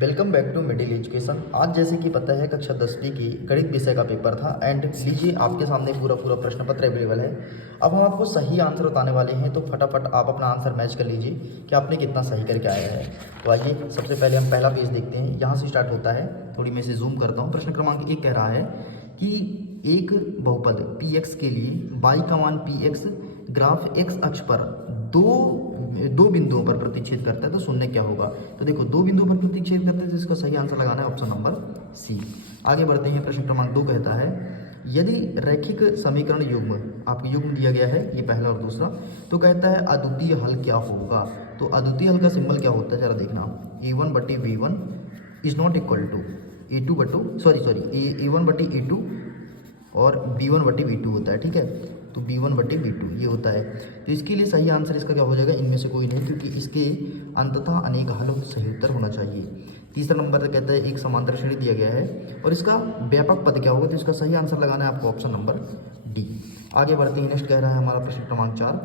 Welcome back to middle education. आज जैसे कि पता है कक्षा 10वीं की गणित विषय का पेपर था एंड लीजिए आपके सामने पूरा प्रश्न पत्र अवेलेबल है। अब हम आपको सही आंसर बताने वाले हैं, तो फटाफट आप अपना आंसर मैच कर लीजिए कि आपने कितना सही करके आया है। तो आइए सबसे पहले हम पहला पेज देखते हैं। यहाँ से स्टार्ट होता है, थोड़ी मैं इसे जूम करता हूँ। प्रश्न क्रमांक 1 कह रहा है कि एक बहुपद पी एक्स के लिए y का मान पी एक्स ग्राफ x अक्ष पर दो बिंदुओं पर प्रतिच्छेद करता है तो शून्य क्या होगा। तो देखो दो बिंदुओं पर प्रतिच्छेद करता है तो इसका सही आंसर लगाना है ऑप्शन नंबर सी। आगे बढ़ते हैं। प्रश्न क्रमांक 2 कहता है यदि रैखिक समीकरण युग्म आपको युग्म दिया गया है, ये पहला और दूसरा, तो कहता है अद्वितीय हल क्या होगा। तो अद्वितीय हल का सिंबल क्या होता है जरा देखना। a1/v1 is not equal to a1/a2 और b1/b2 होता है, ठीक है। तो b1/b2 ये होता है। तो इसके लिए सही आंसर इसका क्या हो जाएगा, इनमें से कोई नहीं, क्योंकि इसके अंततः अनेक हल सही उत्तर होना चाहिए। तीसरा नंबर कहता है एक समांतर श्रेणी दिया गया है और इसका व्यापक पद क्या होगा, तो इसका सही आंसर लगाना है आपको ऑप्शन नंबर डी। आगे बढ़ते हैं। नेक्स्ट कह रहा है हमारा प्रश्न क्रमांक 4,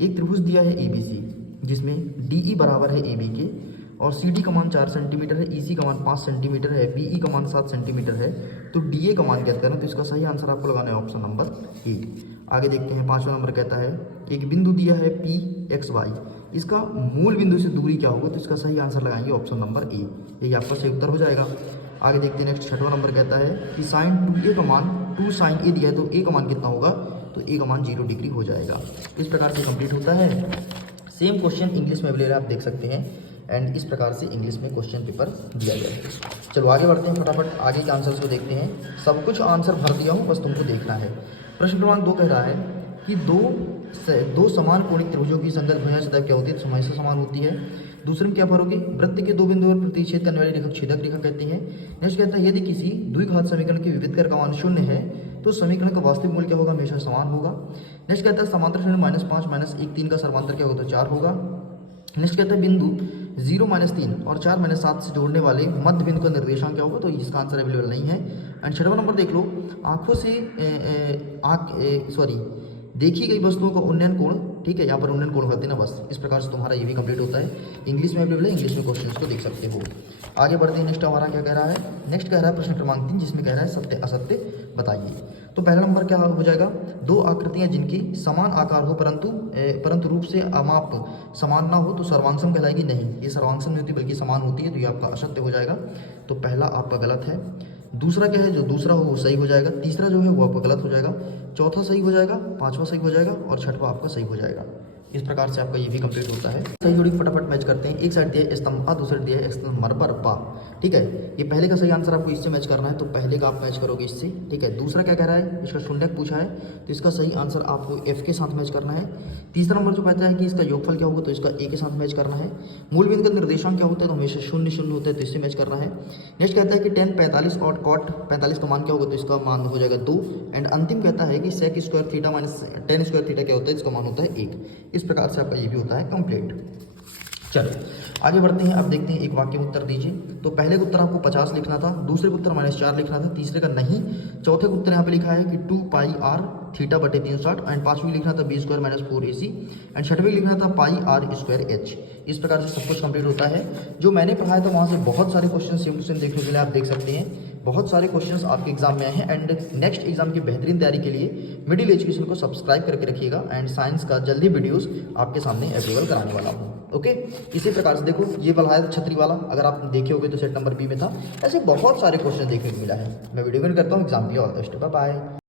एक त्रिभुज दिया है ABC जिसमें DE बराबर है AB के और CD का मान 4 सेंटीमीटर है, EC का मान 5 सेंटीमीटर है, BE का मान 7 सेंटीमीटर है, तो DA का मान कहते हैं, तो इसका सही आंसर आपको लगाना है ऑप्शन नंबर ए। आगे देखते हैं। 5वां नंबर कहता है एक बिंदु दिया है PXY, इसका मूल बिंदु से दूरी क्या होगा, तो इसका सही आंसर लगाएंगे ऑप्शन नंबर ए। यही आपका सही उत्तर हो जाएगा। आगे देखते हैं। नेक्स्ट 6वां नंबर कहता है कि साइन 2A का मान 2 साइन A दिया है, तो A का मान कितना होगा, तो A का मान 0 डिग्री हो जाएगा। इस प्रकार से कंप्लीट होता है। सेम क्वेश्चन इंग्लिश में अवेलेबल आप देख सकते हैं एंड इस प्रकार से इंग्लिश में क्वेश्चन पेपर दिया गया है। चलो आगे बढ़ते हैं, फटाफट आगे के आंसर्स को देखते हैं। सब कुछ आंसर भर दिया हूँ, बस तुमको देखना है। प्रश्न क्रमांक 2 कह रहा है कि दो समान कोणिक त्रिभुजों की संगत भुजा सतह क्या होती है, तो हमेशा समान होती है। दूसरे में क्या भरोगे, वृत्त के दो बिंदुओं पर प्रतिच्छेद करने वाली रेखा छेदक रेखा कहते हैं। नेक्स्ट कहता है यदि किसी द्विघात समीकरण के विविध कर का मान 0 है तो समीकरण का वास्तविक मूल्य क्या होगा, हमेशा समान होगा। नेक्स्ट कहता है समांतर श्रेणी -5 -1 3 का सर्वांतर क्या होगा, तो 4 होगा। नेक्स्ट कहता है बिंदु 0 -3 और 4 -7 से जोड़ने वाले मध्य बिंदु का निर्देशांक क्या होगा, तो इसका आंसर अवेलेबल नहीं है। एंड 6वां नंबर देख लो, आंखों से देखी गई वस्तुओं का उन्नयन कोण, ठीक है, यहाँ पर उन्नयन कोण होते हैं ना, बस इस प्रकार से तुम्हारा ये भी कंप्लीट होता है। इंग्लिश में अवेलेबल है, इंग्लिश में क्वेश्चंस को देख सकते हो। आगे बढ़ते हैं। नेक्स्ट हमारा क्या कह रहा है, नेक्स्ट कह रहा है प्रश्न क्रमांक 3 जिसमें कह रहा है सत्य असत्य बताइए। तो पहला नंबर क्या हो जाएगा, दो आकृतियां जिनकी समान आकार हो परंतु रूप से अमाप समान ना हो तो सर्वांगसम कहलाएगी, नहीं ये सर्वांगसम नहीं होती बल्कि समान होती है, तो ये आपका असत्य हो जाएगा। तो पहला आपका गलत है। दूसरा क्या है, जो दूसरा हो वो सही हो जाएगा। तीसरा जो है वो आपका गलत हो जाएगा। चौथा सही हो जाएगा, 5वां सही हो जाएगा और 6वां आपका सही हो जाएगा। इस प्रकार से आपका ये भी कंप्लीट होता है। सही जोड़ी फटाफट मैच करते हैं। एक साइड दिया है स्तंभ, दूसरी दिया है स्तंभ मरबर पा, ठीक है। ये पहले का सही आंसर आपको इससे मैच करना है, तो पहले का आप मैच करोगे इससे, ठीक है। दूसरा क्या कह रहा है, इसका शून्यक पूछा है तो इसका सही आंसर आपको F के साथ मैच करना है। तीसरा नंबर जो कहता है कि इसका योगफल क्या होगा, तो इसका A के साथ मैच करना है। मूल बिंदु का निर्देशांक क्या होता है, तो हमेशा 0 0 होता है, तो इससे मैच करना है। नेक्स्ट कहता है कि tan 45 और cot 45 का मान क्या होगा, तो इसका मान हो जाएगा 2। एंड अंतिम कहता है कि sec square theta minus tan square theta क्या होता है, इसका मान होता है 1। इस प्रकार से आपका ये भी होता है कंप्लीट। चलो आगे बढ़ते हैं। अब देखते हैं एक वाक्य में उत्तर दीजिए। तो पहले का उत्तर आपको 50 लिखना था, दूसरे का उत्तर -4 लिखना था, तीसरे का नहीं, चौथे का उत्तर यहाँ पे लिखा है कि 2πr थीटा बटे 360 एंड पांचवी लिखना था b² - 4ac एंड छठवीं लिखना था πr² h। इस प्रकार से सब कुछ कंप्लीट होता है। जो मैंने पढ़ाया था वहाँ से बहुत सारे क्वेश्चन सेम टू सेम देखने के लिए आप देख सकते हैं। बहुत सारे क्वेश्चंस आपके एग्जाम में आए हैं एंड नेक्स्ट एग्जाम की बेहतरीन तैयारी के लिए मिडिल एजुकेशन को सब्सक्राइब करके रखिएगा एंड साइंस का जल्दी वीडियोस आपके सामने अवेलेबल कराने वाला हूँ। ओके, इसी प्रकार से देखो ये वाला है छतरी वाला, अगर आप देखे होगे तो सेट नंबर बी में था। ऐसे बहुत सारे क्वेश्चन देखने को मिला है। मैं वीडियो में करता हूँ एग्जाम के लिए। All the best, bye bye.